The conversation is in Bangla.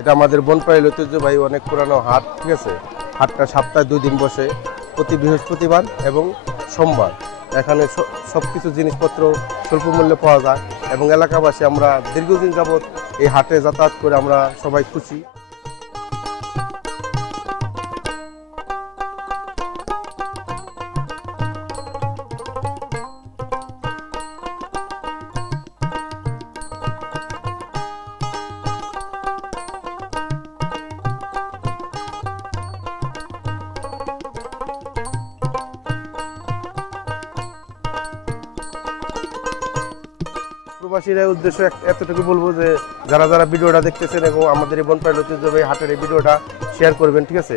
এটা আমাদের বনপাইল ঐতিহ্যবাহী অনেক পুরানো হাট ঠিক আছে? হাটটা সপ্তাহে দুই দিন বসে প্রতি বৃহস্পতিবার এবং সোমবার। এখানে সব কিছু জিনিসপত্র স্বল্প মূল্যে পাওয়া যায় এবং এলাকাবাসী আমরা দীর্ঘদিন যাবৎ এই হাটে যাতায়াত করে আমরা সবাই খুশি। প্রবাসীরা উদ্দেশ্য এতটুকু বলব যে যারা যারা ভিডিওটা দেখতেছেন এবং আমাদের এই বনপাইল ঐতিহ্যবাহী হাটের এই ভিডিওটা শেয়ার করবেন, ঠিক আছে?